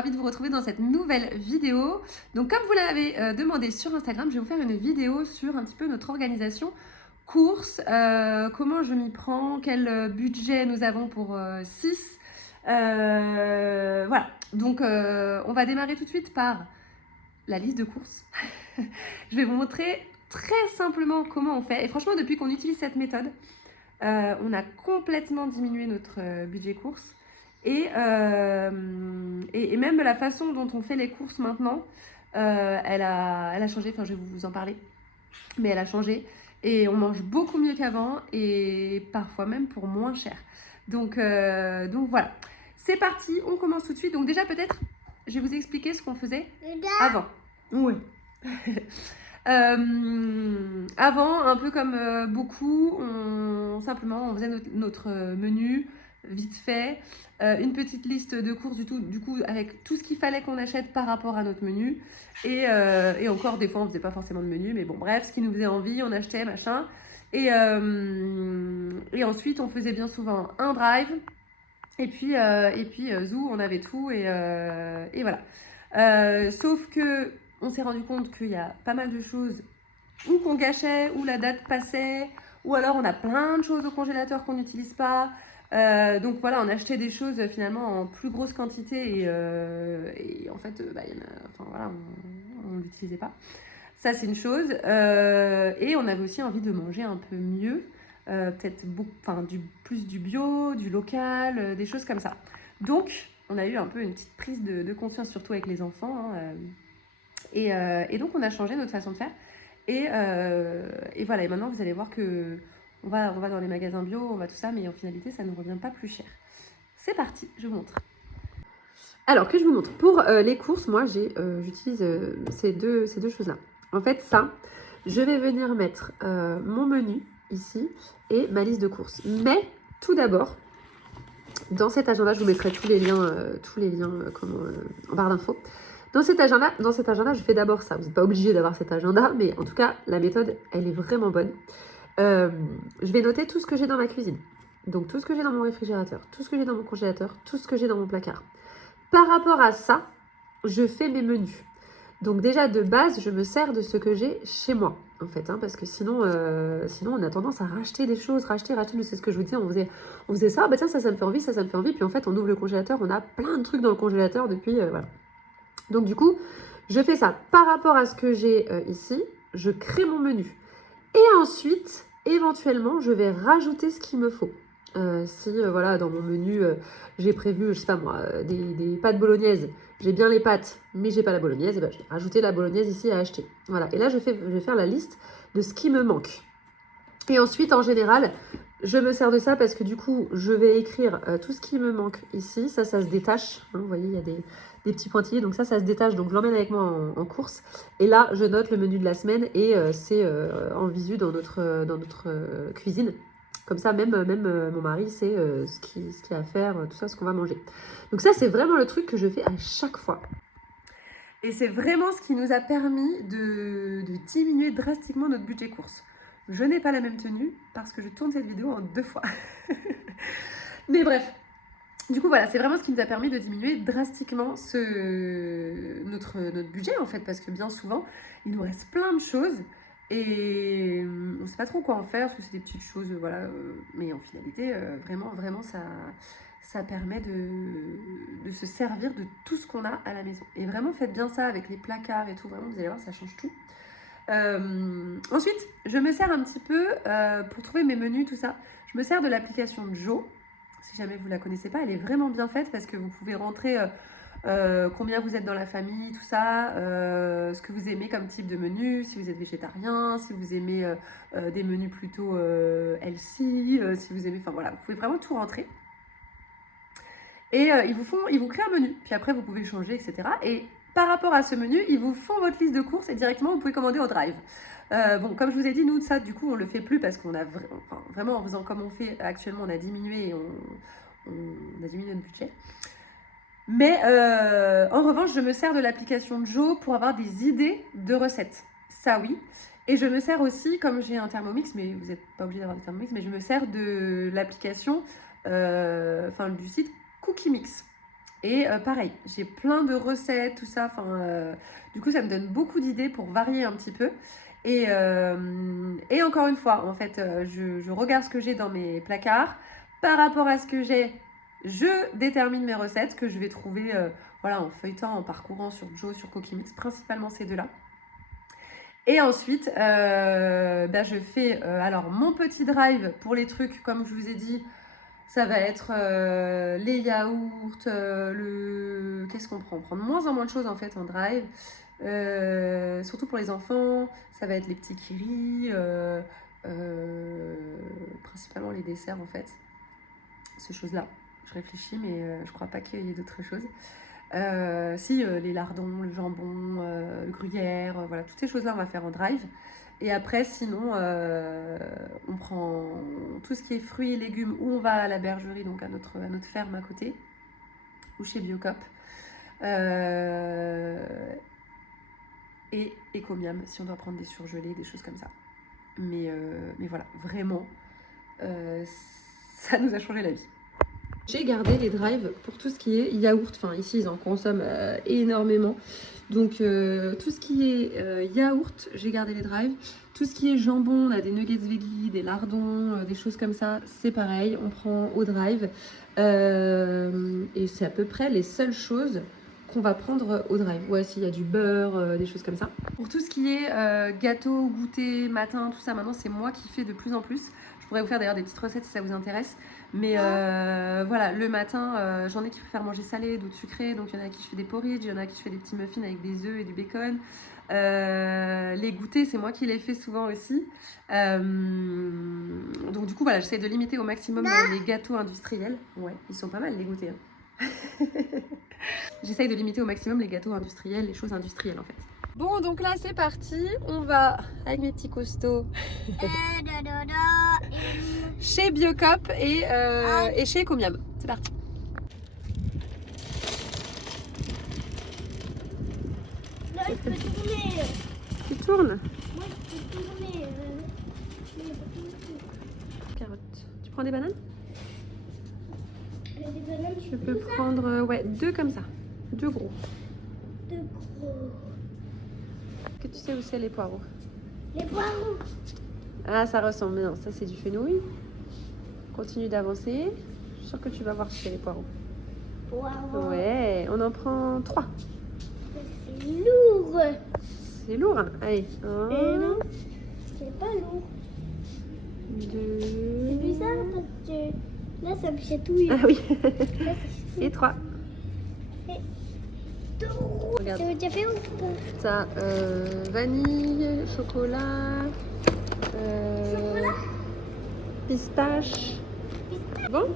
ravie de vous retrouver dans cette nouvelle vidéo. Donc comme vous l'avez demandé sur Instagram, je vais vous faire une vidéo sur un petit peu notre organisation course, comment je m'y prends, quel budget nous avons pour 6. Voilà, donc on va démarrer tout de suite par la liste de courses. Je vais vous montrer très simplement comment on fait. Et franchement, depuis qu'on utilise cette méthode, on a complètement diminué notre budget course. Et même la façon dont on fait les courses maintenant, elle a changé. Enfin, je vais vous en parler. Mais elle a changé. Et on mange beaucoup mieux qu'avant. Et parfois même pour moins cher. Donc voilà. C'est parti, on commence tout de suite. Donc déjà, peut-être, je vais vous expliquer ce qu'on faisait avant. Oui. Avant, un peu comme beaucoup, on faisait notre menu vite fait, une petite liste de courses du coup avec tout ce qu'il fallait qu'on achète par rapport à notre menu. Et encore, des fois, on faisait pas forcément de menu, mais bon, bref, ce qui nous faisait envie, on achetait, machin. Et ensuite, on faisait bien souvent un drive. Et puis Zoo, on avait tout. Et voilà. Sauf que on s'est rendu compte qu'il y a pas mal de choses ou qu'on gâchait, ou la date passait, ou alors on a plein de choses au congélateur qu'on n'utilise pas. Donc voilà, on achetait des choses finalement en plus grosse quantité et en fait, on ne l'utilisait pas. Ça, c'est une chose. Et on avait aussi envie de manger un peu mieux, peut-être plus du bio, du local, des choses comme ça. Donc, on a eu un peu une petite prise de conscience, surtout avec les enfants. Et donc, on a changé notre façon de faire. Et voilà, et maintenant vous allez voir que on va dans les magasins bio, on va tout ça, mais en finalité ça ne revient pas plus cher. C'est parti, je vous montre. Alors que je vous montre, pour les courses, moi j'utilise ces deux choses-là. En fait ça, je vais venir mettre mon menu ici et ma liste de courses. Mais tout d'abord, dans cet agenda, je vous mettrai tous les liens en barre d'infos. Dans cet agenda, je fais d'abord ça. Vous n'êtes pas obligé d'avoir cet agenda, mais en tout cas, la méthode, elle est vraiment bonne. Je vais noter tout ce que j'ai dans ma cuisine. Donc, tout ce que j'ai dans mon réfrigérateur, tout ce que j'ai dans mon congélateur, tout ce que j'ai dans mon placard. Par rapport à ça, je fais mes menus. Donc déjà, de base, je me sers de ce que j'ai chez moi, en fait. Parce que sinon, on a tendance à racheter des choses, racheter. C'est ce que je vous disais, on faisait ça, bah tiens, ça me fait envie, ça me fait envie. Puis en fait, on ouvre le congélateur, on a plein de trucs dans le congélateur depuis, voilà. Donc du coup, je fais ça par rapport à ce que j'ai ici, je crée mon menu. Et ensuite, éventuellement, je vais rajouter ce qu'il me faut. Si voilà, dans mon menu, j'ai prévu, je sais pas moi, des pâtes bolognaises, j'ai bien les pâtes, mais j'ai pas la bolognaise, et ben, je vais rajouter la bolognaise ici à acheter. Voilà, et là, je vais faire la liste de ce qui me manque. Et ensuite, en général, je me sers de ça parce que du coup, je vais écrire tout ce qui me manque ici. Ça se détache. Vous voyez, il y a des petits pointillés. Donc ça se détache. Donc je l'emmène avec moi en course. Et là, je note le menu de la semaine et c'est en visu dans notre cuisine. Comme ça, même mon mari sait ce qu'il y a à faire, tout ça, ce qu'on va manger. Donc ça, c'est vraiment le truc que je fais à chaque fois. Et c'est vraiment ce qui nous a permis de diminuer drastiquement notre budget course. Je n'ai pas la même tenue parce que je tourne cette vidéo en 2 fois. Mais bref, du coup voilà, c'est vraiment ce qui nous a permis de diminuer drastiquement notre budget en fait, parce que bien souvent, il nous reste plein de choses et on ne sait pas trop quoi en faire, parce que c'est des petites choses, voilà. Mais en finalité, vraiment, ça permet de se servir de tout ce qu'on a à la maison. Et vraiment, faites bien ça avec les placards et tout, vraiment, vous allez voir, ça change tout. Ensuite, je me sers un petit peu, pour trouver mes menus, tout ça, je me sers de l'application Joe. Si jamais vous ne la connaissez pas, elle est vraiment bien faite parce que vous pouvez rentrer combien vous êtes dans la famille, tout ça, ce que vous aimez comme type de menu, si vous êtes végétarien, si vous aimez des menus plutôt healthy, si vous aimez, enfin voilà, vous pouvez vraiment tout rentrer. Et ils vous créent un menu, puis après vous pouvez changer, etc. Et par rapport à ce menu, ils vous font votre liste de courses et directement vous pouvez commander au drive. Bon, comme je vous ai dit, nous, ça, du coup, on le fait plus parce qu'on a vraiment, en faisant comme on fait actuellement, on a diminué et on a diminué notre budget. Mais en revanche, je me sers de l'application Joe pour avoir des idées de recettes. Ça, oui. Et je me sers aussi, comme j'ai un Thermomix, mais vous n'êtes pas obligé d'avoir des Thermomix, mais je me sers de l'application, du site Cookie Mix. Et pareil, j'ai plein de recettes, tout ça. Du coup, ça me donne beaucoup d'idées pour varier un petit peu. Et encore une fois, en fait, je regarde ce que j'ai dans mes placards. Par rapport à ce que j'ai, je détermine mes recettes que je vais trouver voilà, en feuilletant, en parcourant sur Joe, sur Cookimix, principalement ces deux-là. Et ensuite, je fais alors mon petit drive pour les trucs, comme je vous ai dit, ça va être les yaourts, qu'est-ce qu'on prend? On prend de moins en moins de choses en fait en drive. Surtout pour les enfants, ça va être les petits kiris, principalement les desserts en fait. Ces choses-là. Je réfléchis, mais je crois pas qu'il y ait d'autres choses. Les lardons, le jambon, le gruyère, voilà, toutes ces choses-là, on va faire en drive. Et après, sinon, on prend tout ce qui est fruits et légumes, ou on va à la bergerie, donc à notre ferme à côté, ou chez Biocop. Et Ecomiam, si on doit prendre des surgelés, des choses comme ça. Mais voilà, vraiment, ça nous a changé la vie. J'ai gardé les drives pour tout ce qui est yaourt. Enfin, ici, ils en consomment énormément. Donc, tout ce qui est yaourt, j'ai gardé les drives. Tout ce qui est jambon, on a des nuggets veggie, des lardons, des choses comme ça, c'est pareil, on prend au drive. Et c'est à peu près les seules choses qu'on va prendre au drive. Ouais, s'il y a du beurre, des choses comme ça. Pour tout ce qui est gâteau, goûter, matin, tout ça, maintenant, c'est moi qui fais de plus en plus. Je pourrais vous faire d'ailleurs des petites recettes si ça vous intéresse. Mais voilà, le matin, j'en ai qui préfèrent manger salé, d'autres sucré. Donc il y en a à qui je fais des porridge, il y en a à qui je fais des petits muffins avec des œufs et du bacon. Les goûters, c'est moi qui les fais souvent aussi. Donc du coup, voilà, j'essaie de limiter au maximum les gâteaux industriels. Ouais, ils sont pas mal les goûters. Hein. J'essaye de limiter au maximum les gâteaux industriels, les choses industrielles en fait. Bon, donc là c'est parti, on va avec mes petits costauds chez Biocop et chez Ecomiam. C'est parti. Là, je peux tourner. Tu tournes? Moi, je peux tourner. Carottes. Tu prends des bananes? Des bananes, Je peux prendre ouais, 2 comme ça. 2 gros. de gros. Est-ce que tu sais où c'est les poireaux? Les poireaux. Ah, ça ressemble bien. Ça, c'est du fenouil. Continue d'avancer. Je suis sûre que tu vas voir si c'est les poireaux. Poireaux. Ouais, on en prend 3. C'est lourd. C'est lourd, hein? Allez, Et 1, non, c'est pas lourd. 2. C'est bizarre parce que là, ça me chatouille. Ah oui. Là, ça chatouille. Et 3. Regarde. Tu as fait où? Ça, vanille, chocolat, pistache. Bon.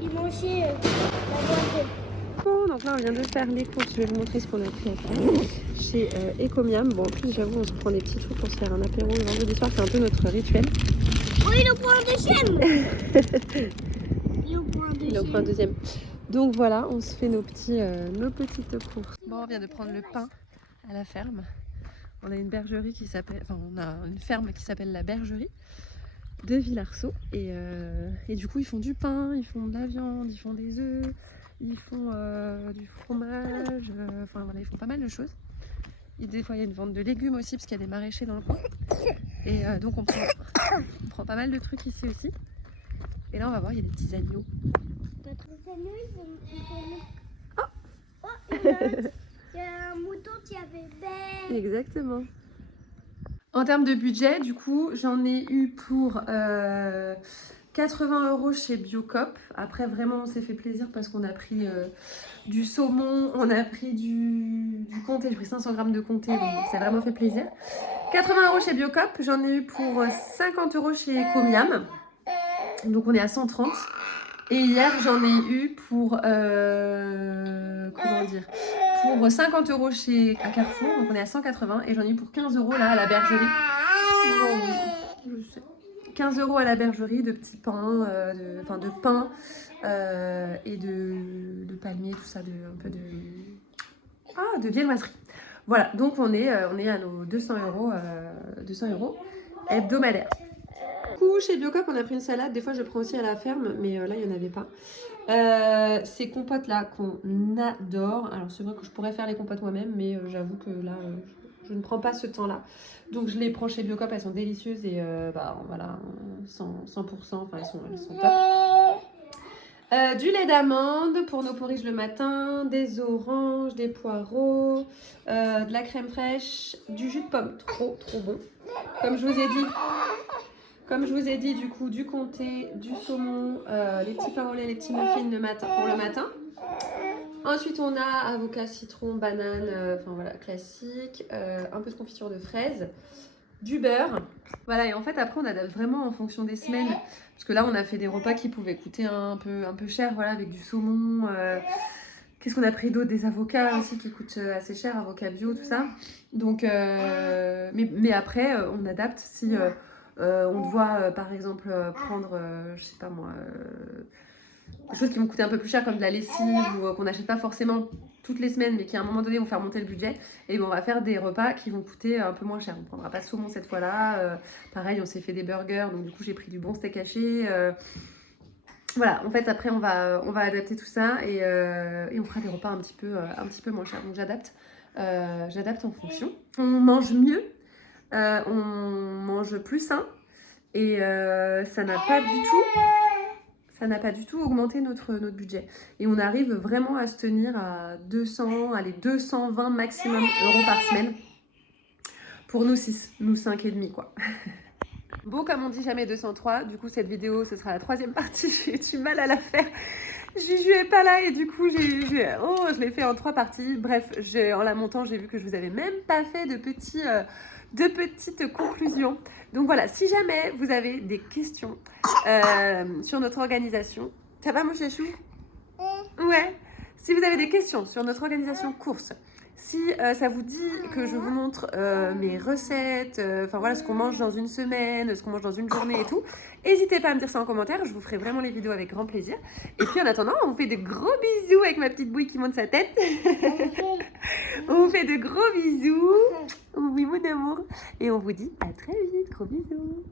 Il mangeait la boîte. Bon, donc là on vient de faire les courses. Je vais vous montrer ce qu'on a pris après chez Ecomiam. Bon, en plus, j'avoue, on se prend des petits trucs pour se faire un apéro le vendredi soir. C'est un peu notre rituel. Oui, le point deuxième. Il en prend un deuxième. Donc voilà, on se fait nos petites courses. Bon, on vient de prendre le pain à la ferme. On a une bergerie qui s'appelle, enfin on a une ferme qui s'appelle la bergerie de Villarceau et du coup ils font du pain, ils font de la viande, ils font des œufs, ils font du fromage, enfin voilà, ils font pas mal de choses. Et des fois il y a une vente de légumes aussi parce qu'il y a des maraîchers dans le coin. Et donc on prend pas mal de trucs ici aussi. Et là on va voir, il y a des petits agneaux. Il y a un mouton qui avait belle. Exactement. En termes de budget, du coup, j'en ai eu pour 80 € chez Biocop. Après, vraiment, on s'est fait plaisir parce qu'on a pris du saumon, on a pris du comté, j'ai pris 500 grammes de comté, donc ça a vraiment fait plaisir. 80 € chez Biocop, j'en ai eu pour 50 € chez Ecomiam. Donc on est à 130. Et hier, j'en ai eu pour, comment dire, pour 50 € à Carrefour, donc on est à 180. Et j'en ai eu pour 15 € là à la bergerie. Je sais. 15 € à la bergerie de petits pains, de pain et de palmiers, tout ça, de viennoiserie. Voilà, donc on est à nos 200 € hebdomadaires. Chez Biocop, on a pris une salade. Des fois, je prends aussi à la ferme, mais là, il n'y en avait pas. Ces compotes là qu'on adore. Alors c'est vrai que je pourrais faire les compotes moi-même, mais j'avoue que là je ne prends pas ce temps là. Donc je les prends chez Biocop, elles sont délicieuses et voilà, 100%, enfin elles sont top. Du lait d'amande pour nos porridge le matin, des oranges, des poireaux, de la crème fraîche, du jus de pomme, trop bon. Comme je vous ai dit, du coup, du comté, du saumon, les petits pains au lait, les petits muffins pour le matin. Ensuite, on a avocat, citron, banane, enfin voilà, classique, un peu de confiture de fraises, du beurre. Voilà, et en fait, après, on adapte vraiment en fonction des semaines. Parce que là, on a fait des repas qui pouvaient coûter un peu cher, voilà, avec du saumon. Qu'est-ce qu'on a pris d'autre? Des avocats aussi qui coûtent assez cher, avocats bio, tout ça. Donc, mais après, on adapte si on doit, par exemple, prendre, je sais pas moi, des choses qui vont coûter un peu plus cher, comme de la lessive, ou qu'on n'achète pas forcément toutes les semaines, mais qui à un moment donné vont faire monter le budget. Et on va faire des repas qui vont coûter un peu moins cher. On ne prendra pas de saumon cette fois-là. Pareil, on s'est fait des burgers, donc du coup, j'ai pris du bon steak haché. Voilà, en fait, après, on va adapter tout ça et on fera des repas un petit peu moins chers. Donc, j'adapte en fonction. On mange mieux, on mange plus sain et ça n'a pas du tout augmenté notre budget. Et on arrive vraiment à se tenir à 220 maximum euros par semaine. Pour nous 6, nous 5 et demi quoi. Bon, comme on dit jamais 203, du coup cette vidéo ce sera la 3e partie, j'ai eu du mal à la faire. Juju est pas là et du coup je l'ai fait en 3 parties. Bref, en la montant j'ai vu que je vous avais même pas fait de petites conclusions. Donc voilà, si jamais vous avez des questions sur notre organisation, ça va mon chachou? Ouais. Si vous avez des questions sur notre organisation course, si ça vous dit que je vous montre mes recettes, enfin voilà ce qu'on mange dans une semaine, ce qu'on mange dans une journée et tout, n'hésitez pas à me dire ça en commentaire, je vous ferai vraiment les vidéos avec grand plaisir. Et puis en attendant, on vous fait de gros bisous avec ma petite bouille qui monte sa tête. On vous fait de gros bisous. Oui mon amour. Et on vous dit à très vite, gros bisous.